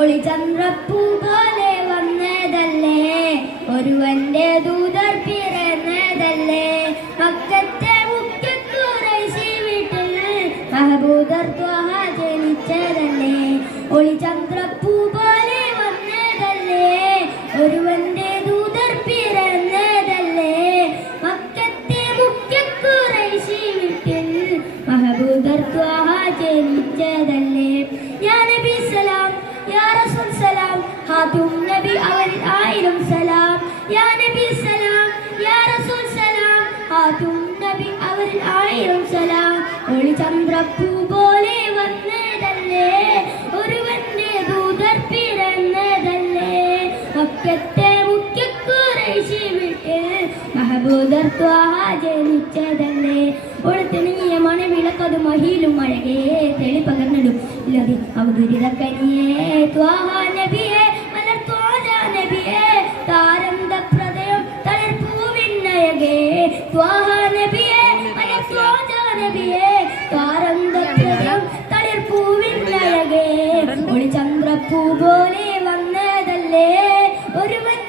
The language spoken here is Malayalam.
ഒളിചന്ദ്രപ്പൂ പോലെ വന്നതല്ലേ, ഒരുവന്റെ ദൂതർ പിറന്നതല്ലേ. മക്കത്തെ മുഖ്യ ഖുറൈശി വീട്ടിൽ മഹബൂദർ ത്വഹ ജനിച്ചതല്ലേ. ഒളിചന്ദ്രപ്പൂ പോലെ വന്നതല്ലേ, ഒരുവന്റെ ദൂതർ പിറന്നതല്ലേ. മക്കത്തെ മുഖ്യ ഖുറൈശി വീട്ടിൽ മഹബൂദർ ത്വഹ ജനിച്ചതല്ലേ. യാ നബി സലാം, യാ റസൂൽ സലാം, ഹാതും നബി അവരിൽ 1000 സലാം. യാ നബി സലാം, യാ റസൂൽ സലാം, ഹാതും നബി അവരിൽ 1000 സലാം. ഒളിചന്ദ്രപ്പൂ പോലെ വന്നതല്ലേ, ഒരുവന്റെ ദൂതർ പിറന്നതല്ലേ. മക്കത്തെ മുഖ്യ ഖുറൈശി വീട്ടിൽ മഹബൂദർ ത്വഹ ജനിച്ചതല്ലേ. ഒളിത്തിണങ്ങിയ മണവിളക്കത് മഹിലും അഴകേ തെളിപകർന്നിടും ഇല്ലതി അവതരിത കനിയേ. ത്വഹ നബിയേ, മലർ ത്വാജ നബിയേ, താരന്ത പ്രദയം തളിർപ്പൂവിന്നഴകേ. ത്വഹ നബിയേ, മലർ ത്വാജ നബിയേ, താരന്ത പ്രദയം തളിർപ്പൂവിന്നഴകേ. ഒളിചന്ദ്രപ്പൂ പോലെ വന്നതല്ലേ, ഒരുവൻ